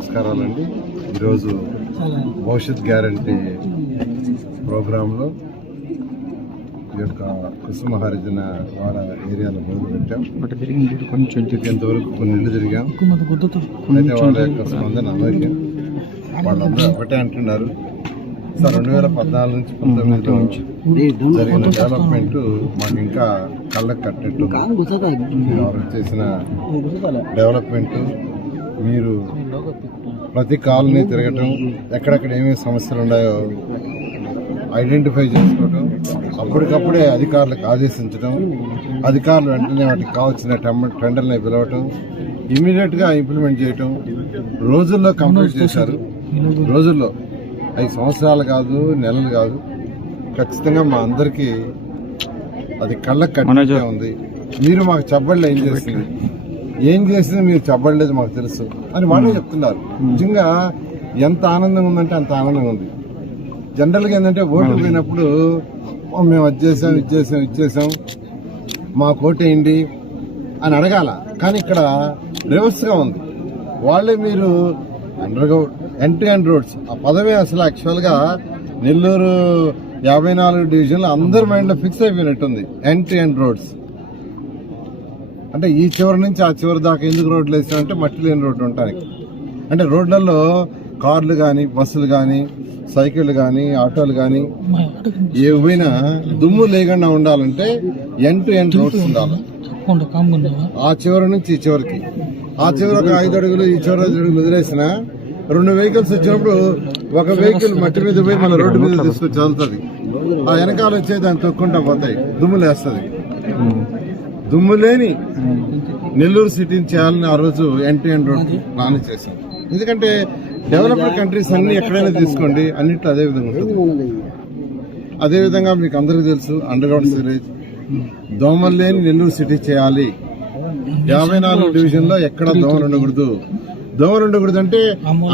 నమస్కారాలండి. ఈరోజు భవిష్యత్ గ్యారంటీ ప్రోగ్రాంలో ఈ యొక్క కుసుమ హరిజన ద్వారా ఏరియాలో మొదలుపెట్టాం. ఇంతవరకు కొన్ని ఇళ్ళు తిరిగాం. అయితే వాళ్ళ యొక్క స్పందన అమరికం వాళ్ళందరూ ఒకటే అంటున్నారు సార్, 2014 నుంచి 19 జరిగిన డెవలప్మెంట్ మాకు ఇంకా కళ్ళకు కట్టినట్టు. ఎవరు చేసిన డెవలప్మెంట్, మీరు ప్రతి కాలనీ తిరగటం, ఎక్కడెక్కడ ఏమేమి సమస్యలు ఉన్నాయో ఐడెంటిఫై చేసుకోవటం, అప్పటికప్పుడే అధికారులకు ఆదేశించడం, అధికారులు వెంటనే వాటికి కావాల్సిన టెండర్ని పిలవటం, ఇమీడియట్గా ఇంప్లిమెంట్ చేయటం, రోజుల్లో కంప్లీట్ చేశారు. రోజుల్లో 5 సంవత్సరాలు కాదు, నెలలు కాదు, ఖచ్చితంగా మా అందరికీ అది కళ్ళకు కట్టినట్టే ఉంది. మీరు మాకు చెప్పబడలే ఏం చేసింది మీరు చెప్పబడలేదు మాకు తెలుసు అని వాళ్ళే చెప్తున్నారు. నిజంగా ఎంత ఆనందంగా ఉందంటే అంత ఆనందంగా ఉంది. జనరల్గా ఏంటంటే ఓట్లు పోయినప్పుడు మేము అది చేసాం మా కోటేయండి అని అడగాల, కానీ ఇక్కడ రివర్స్గా ఉంది. వాళ్ళే మీరు అండర్గ్రౌండ్ ఎండ్ రోడ్స్ ఆ పదమే అసలు యాక్చువల్గా నెల్లూరు 54 డివిజన్లో అందరి మైండ్లో ఫిక్స్ అయిపోయినట్టుంది. ఎండ్ రోడ్స్ అంటే ఈ చివరి నుంచి ఆ చివరి దాకా ఎందుకు రోడ్లు వేసామంటే మట్టి లేని రోడ్లు ఉంటానికి. అంటే రోడ్లలో కార్లు కానీ, బస్సులు కానీ, సైకిళ్ళు కానీ, ఆటోలు కానీ ఏవైనా దుమ్ము లేకుండా ఉండాలంటే ఎండ్ రోడ్స్ ఉండాలి. ఆ చివరి నుంచి ఈ చివరికి, ఆ చివరి ఒక 5 అడుగులు, ఈ చివరి 5 అడుగులు వదిలేసిన 2 వెహికల్స్ వచ్చినప్పుడు ఒక వెహికల్ మట్టి మీద పోయి మన రోడ్డు మీద తీసుకొచ్చి చదువుతుంది. ఆ వెనకాల వచ్చేది దాన్ని తొక్కుంటా పోతాయి, దుమ్ము లేస్తుంది. దుమ్ము లేని నెల్లూరు సిటీని చేయాలని ఆ రోజు ఎండ్ రోడ్ ప్లాన్ చేశాం. ఎందుకంటే డెవలప్డ్ కంట్రీస్ అన్ని ఎక్కడైనా తీసుకోండి, అన్నిట్లో అదే విధంగా ఉంటుంది. అదేవిధంగా మీకు అందరికీ తెలుసు, అండర్గ్రౌండ్ సివరేజ్, దోమలు లేని నెల్లూరు సిటీ చేయాలి. 54 డివిజన్లో ఎక్కడ దోమలు ఉండకూడదు. దోమలు ఉండకూడదు అంటే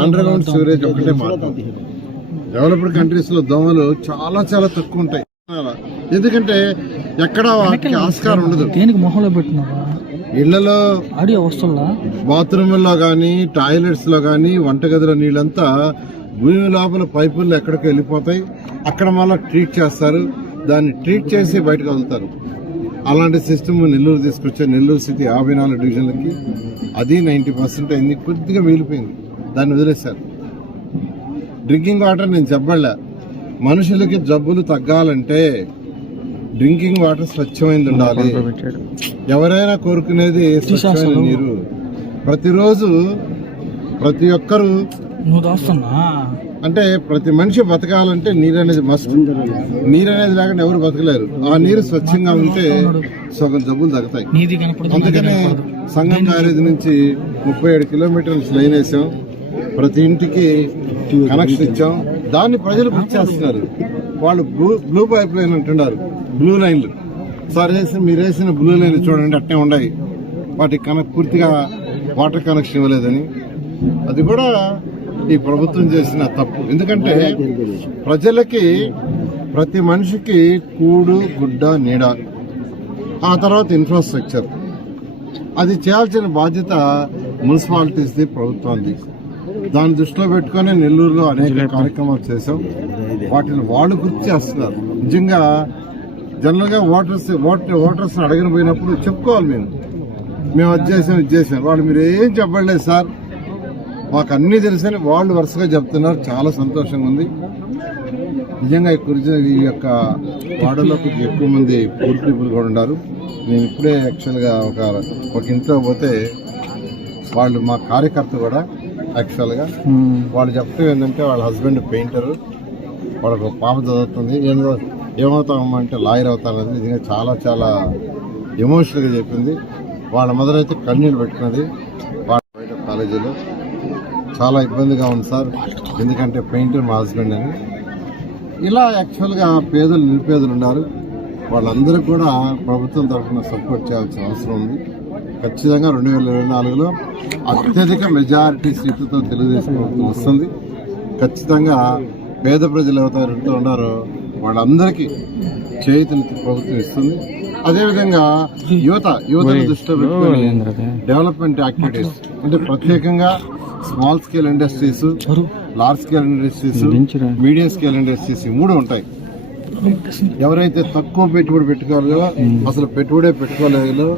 అండర్గ్రౌండ్ సివరేజ్ ఒకటే మార్గం. డెవలప్డ్ కంట్రీస్ లో దోమలు చాలా చాలా తక్కువ ఉంటాయి. ఎందుకంటే ఎక్కడ వాటికి ఆస్కారం ఉండదు. ఇళ్లలో, బాత్రూమ్లో కానీ, టాయిలెట్స్ లో కానీ, వంటగదిలో నీళ్ళంతా భూమి లోపల పైపుల్లో ఎక్కడికి వెళ్ళిపోతాయి. అక్కడ మళ్ళీ ట్రీట్ చేస్తారు, దాన్ని ట్రీట్ చేసి బయటకు వదులుతారు. అలాంటి సిస్టమ్ నెల్లూరు తీసుకొచ్చే నెల్లూరు సిటీ 54 డివిజన్లకి అది 90% అయింది. కొద్దిగా మిగిలిపోయింది, దాన్ని వదిలేశారు. డ్రింకింగ్ వాటర్ నేను చెప్పలే, మనుషులకి జబ్బులు తగ్గాలంటే డ్రింకింగ్ వాటర్ స్వచ్ఛమైంది ఉండాలి. ఎవరైనా కోరుకునేది స్వచ్ఛమైన నీరు. ప్రతిరోజు ప్రతి ఒక్కరు అంటే ప్రతి మనిషి బతకాలంటే నీరు అనేది మస్ట్. నీరు అనేది లేకుండా ఎవరు బతకలేరు. ఆ నీరు స్వచ్ఛంగా ఉంటే సగం జబ్బులు తగ్గుతాయి. అందుకనే సంగం బ్యారేజ్ నుంచి 37 కిలోమీటర్లు లైన్ వేసాం, ప్రతి ఇంటికి కనెక్షన్ ఇచ్చాం. దాన్ని ప్రజలు బుక్ చేస్తున్నారు. వాళ్ళు బ్లూ పైప్ లైన్ అంటున్నారు, బ్లూ లైన్లు. సార్ మీరు వేసిన బ్లూ లైన్లు చూడండి అట్నే ఉన్నాయి, వాటికి పూర్తిగా వాటర్ కనెక్షన్ ఇవ్వలేదని. అది కూడా ఈ ప్రభుత్వం చేసిన తప్పు. ఎందుకంటే ప్రజలకి, ప్రతి మనిషికి కూడు, గుడ్డ, నీడ, ఆ తర్వాత ఇన్ఫ్రాస్ట్రక్చర్, అది చేయాల్సిన బాధ్యత మున్సిపాలిటీస్ది, ప్రభుత్వానికి. దాన్ని దృష్టిలో పెట్టుకుని నెల్లూరులో అనేక కార్యక్రమాలు చేశాం. వాటిని వాళ్ళు గుర్తు చేస్తున్నారు. నిజంగా జనరల్ గా ఓటర్స్ అడగని పోయినప్పుడు చెప్పుకోవాలి, మేము అది చేసాం, ఇది చేసాం. వాళ్ళు మీరు ఏం చెప్పలేదు సార్, మాకు అన్నీ తెలుసని వాళ్ళు వరుసగా చెప్తున్నారు. చాలా సంతోషంగా ఉంది. నిజంగా ఈ యొక్క వాడలోకి ఎక్కువ మంది పూర్ పీపుల్ కూడా ఉన్నారు. నేను ఇప్పుడే యాక్చువల్గా ఒక ఇంట్లో పోతే వాళ్ళు, మా కార్యకర్త కూడా యాక్చువల్గా వాళ్ళు చెప్తే ఏంటంటే వాళ్ళ హస్బెండ్ పెయింటరు, వాళ్ళకు ఒక పాప చదువుతుంది. ఏమవుతామమ్మా అంటే లాయర్ అవుతానని. నిజంగా చాలా చాలా ఎమోషనల్గా చెప్పింది. వాళ్ళ మదర్ అయితే కన్నీళ్ళు పెట్టుకున్నది. వాళ్ళ బయట కాలేజీలో చాలా ఇబ్బందిగా ఉంది సార్, ఎందుకంటే పెయింటర్ మా హస్బెండ్ అని. ఇలా యాక్చువల్గా పేదలు, నిరుపేదలు ఉన్నారు. వాళ్ళందరూ కూడా ప్రభుత్వం తరఫున సపోర్ట్ చేయాల్సిన అవసరం ఉంది. ఖచ్చితంగా 2024లో అత్యధిక మెజారిటీ సీట్లతో తెలుగుదేశం ప్రభుత్వం వస్తుంది. ఖచ్చితంగా పేద ప్రజలు ఎవరైతే ఉన్నారో వాళ్ళందరికీ చేతులు ప్రభుత్వం ఇస్తుంది. అదేవిధంగా యువతను దృష్టిలో పెట్టుకుని డెవలప్మెంట్ యాక్టివిటీస్ అంటే ప్రత్యేకంగా small scale industries, large scale industries, medium scale industries ఈ 3 ఉంటాయి. ఎవరైతే తక్కువ పెట్టుబడి పెట్టుకోవాలో, అసలు పెట్టుబడే పెట్టుకోలేదో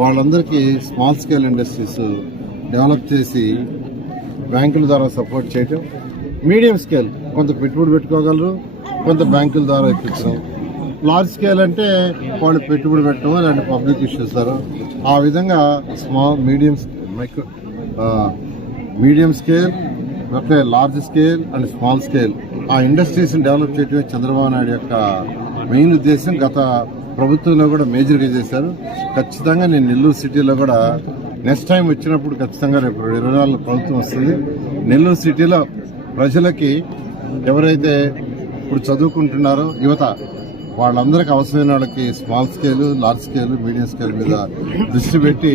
వాళ్ళందరికీ స్మాల్ స్కేల్ ఇండస్ట్రీస్ డెవలప్ చేసి బ్యాంకుల ద్వారా సపోర్ట్ చేయటం. మీడియం స్కేల్ కొంత పెట్టుబడి పెట్టుకోగలరు, కొంత బ్యాంకుల ద్వారా ఇప్పించడం. లార్జ్ స్కేల్ అంటే వాళ్ళు పెట్టుబడి పెట్టడం అలాంటి పబ్లిక్ ఇష్యూస్ ద్వారా ఆ విధంగా మీడియం స్కేల్ అంటే large scale and small scale ఆ ఇండస్ట్రీస్ డెవలప్ చేయడమే చంద్రబాబు నాయుడు యొక్క మెయిన్ ఉద్దేశం. గత ప్రభుత్వంలో కూడా మేజర్గా చేశారు. ఖచ్చితంగా నేను నెల్లూరు సిటీలో కూడా నెక్స్ట్ టైం వచ్చినప్పుడు ఖచ్చితంగా రేపు 24 ప్రభుత్వం వస్తుంది. నెల్లూరు సిటీలో ప్రజలకి ఎవరైతే ఇప్పుడు చదువుకుంటున్నారో యువత వాళ్ళందరికీ అవసరమైన వాళ్ళకి small scale, large scale, medium scale మీద దృష్టి పెట్టి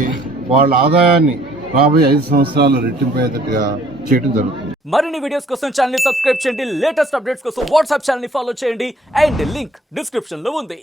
వాళ్ళ ఆదాయాన్ని రాబోయే 5 సంవత్సరాలు రెట్టింపయ్యేటట్టుగా చేయడం జరుగుతుంది. మరిన్ని వీడియోస్ కోసం ఛానల్ ని సబ్స్క్రైబ్ చేయండి. లేటెస్ట్ అప్డేట్స్ కోసం వాట్సాప్ ఛానల్ ని ఫాలో చేయండి. అండ్ లింక్ డిస్క్రిప్షన్ లో ఉంది.